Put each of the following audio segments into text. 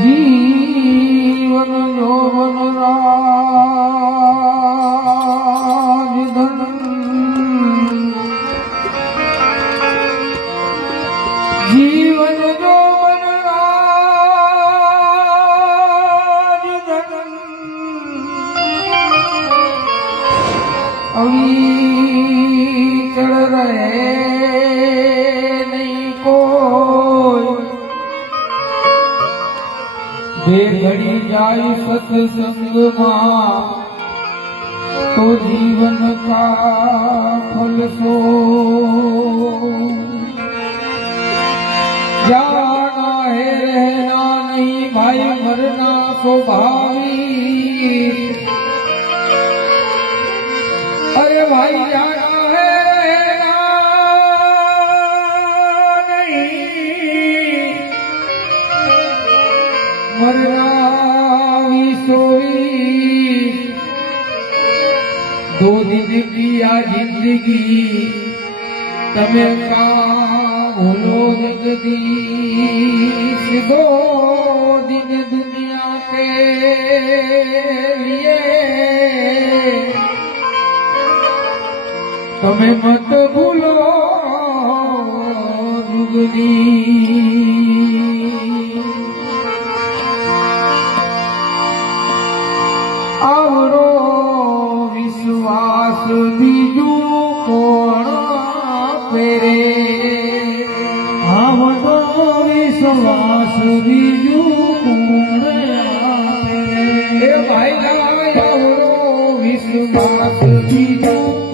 જીવન જોવન રાજધન બે ઘડી જાય સત્સંગમાં તો જીવન કા ફલસો જાના હે રહેના નહીં ભાઈ મરના સ્વભાવી અરે ભાઈ જાના હે રહેના નહીં मरना તો જિંદગી આ જિંદગી, તમે બોલો જગદીશ. દો દિન દુનિયા કે લીએ, તમે મત ભૂલો જુગની બીજું કોણ પેરે આવતો વિશ્વાસ બીજું કોણ એ ભાઈલા આવડો વિશ્વાસ બીજું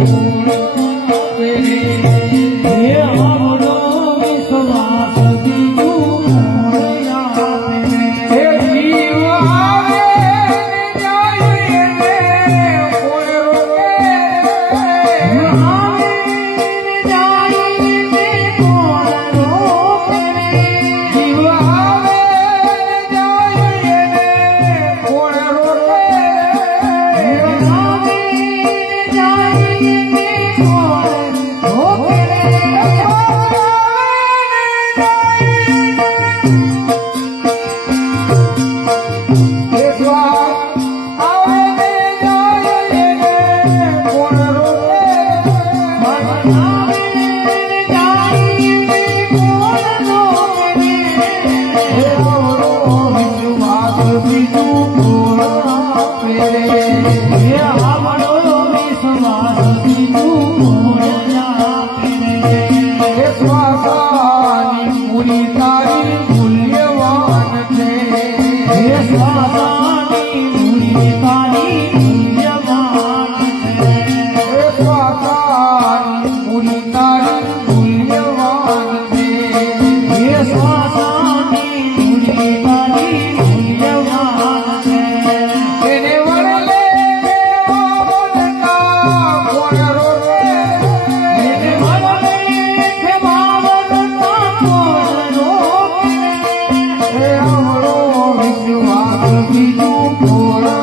એ આવડો વિશ્વાસ બીજું કોણ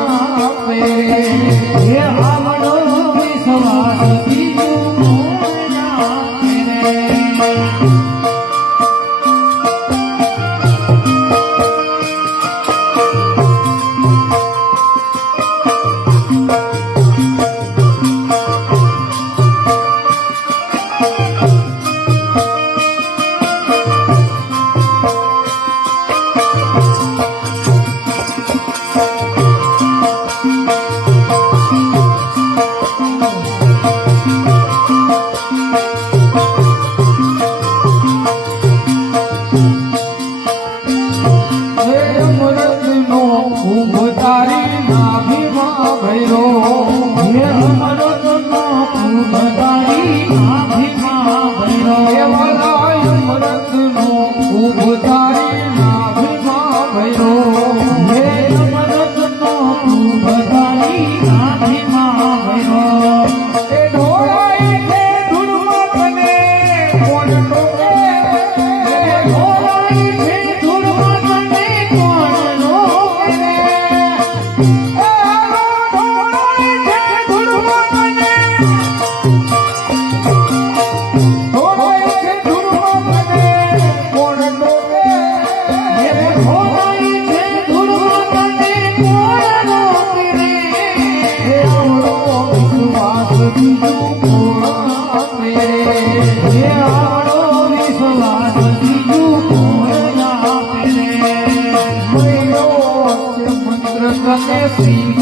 You.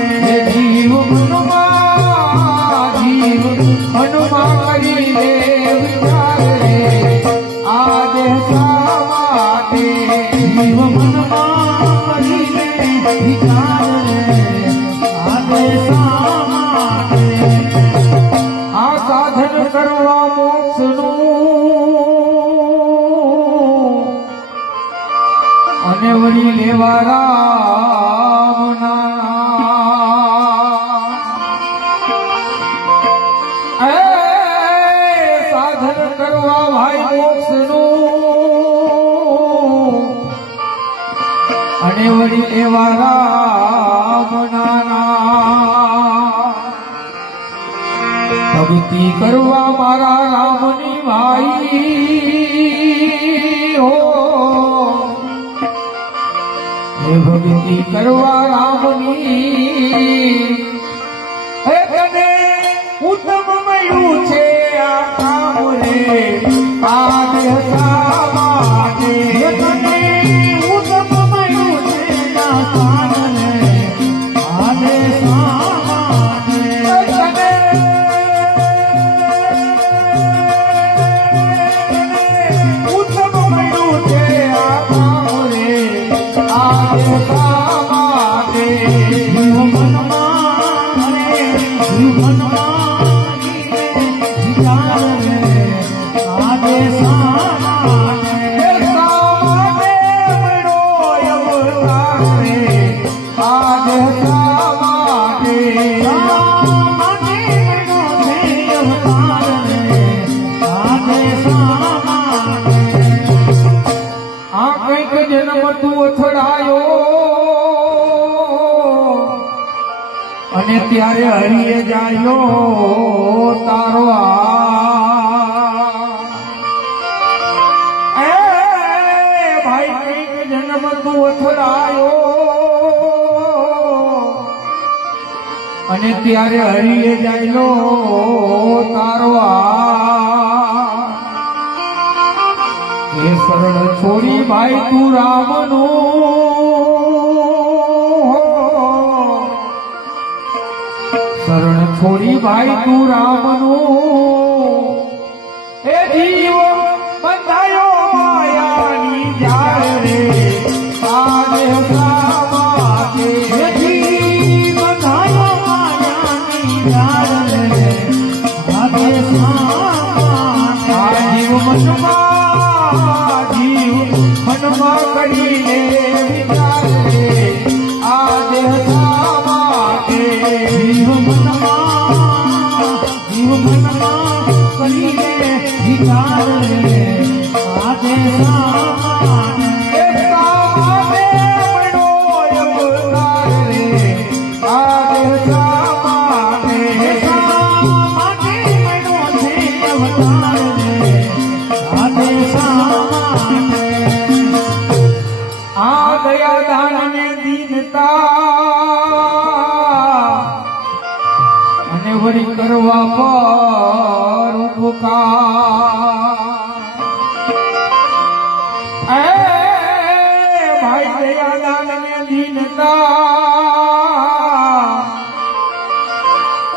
You. ભક્તિ કરવા મારા રામની ભાઈ હો. હે ભક્તિ કરવા રામની. હે તને ઉત્તમ મળ્યું છે આ કામ રે. આ અને ત્યારે હરિએ જાયનો તારો ભાઈ કંઈક જન્મ તું અથડાયો. અને ત્યારે હરિએ જાયલો તારો આ. શરણ છોડી ભાઈ તું રામનું ખોરી ભાઈ તું રામનો. એ જીવો આજે રામ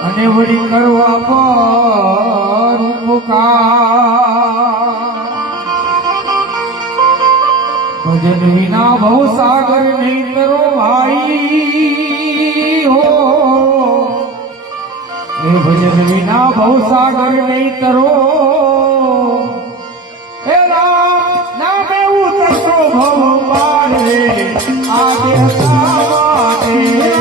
અને વળી કરવા પર ભજન વિના બહુ સાગર નહીં કરો ભાઈ હો. એ ભજન વિના બહુ સાગર નહીં કરો. એ રામ, નામ એવું તત્વ ભવ આવે આવે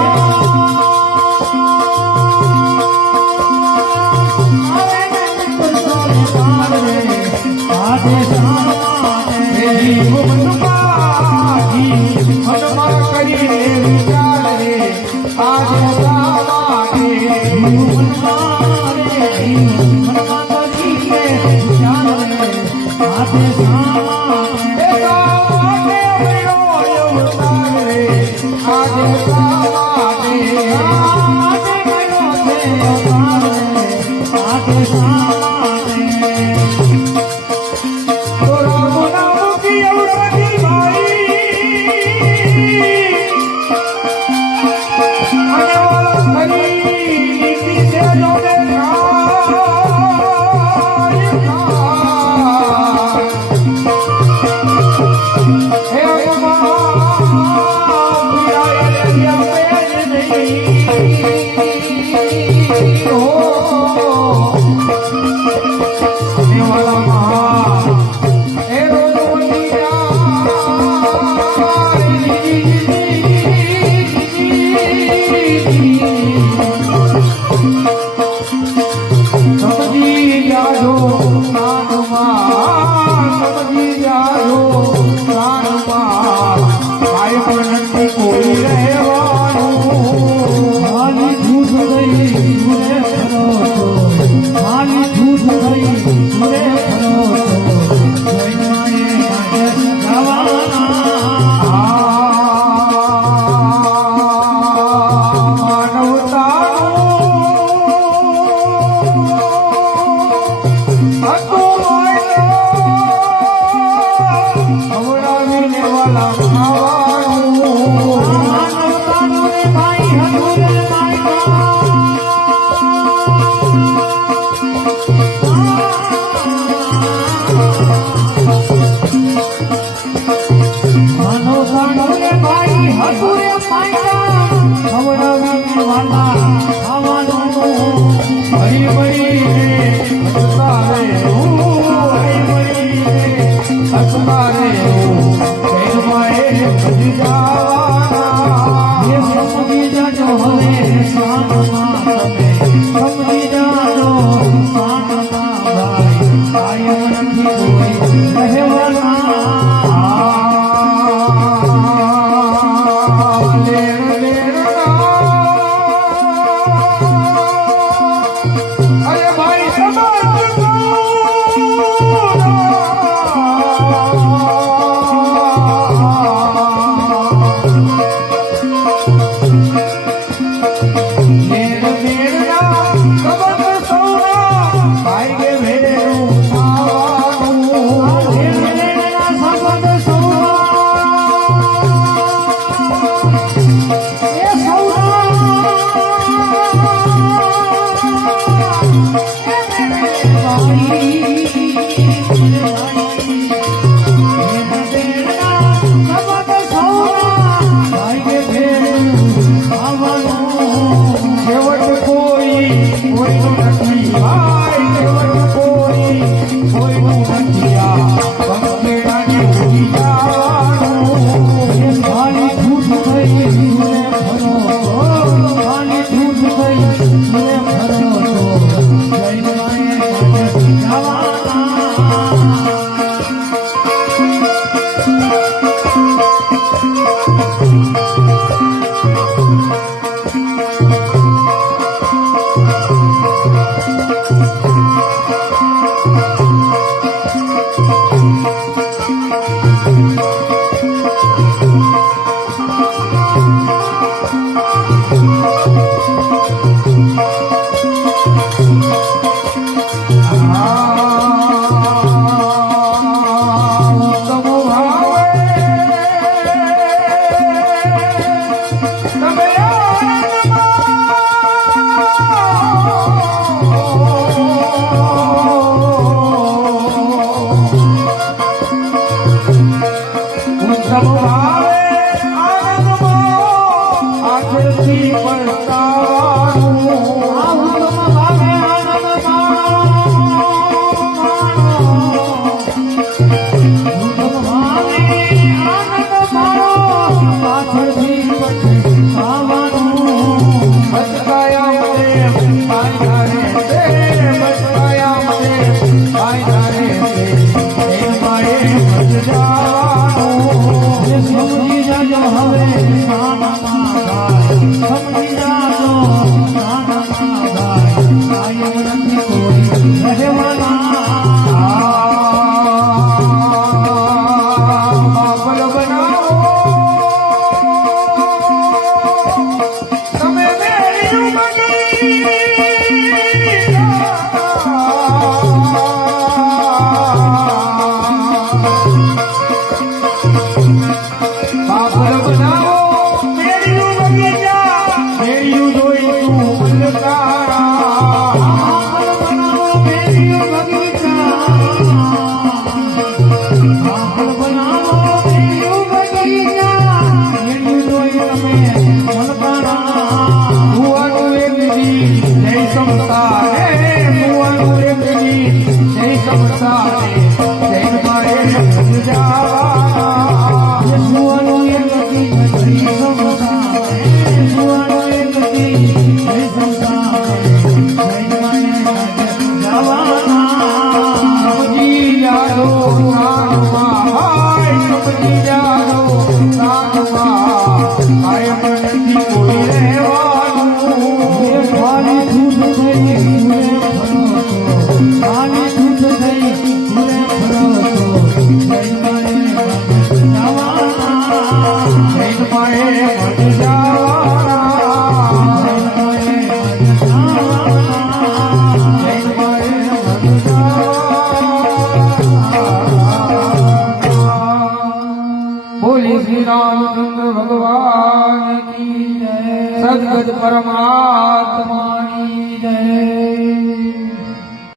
હમણાં મારે. પ્રેમાએ ભજી જાવ 一二三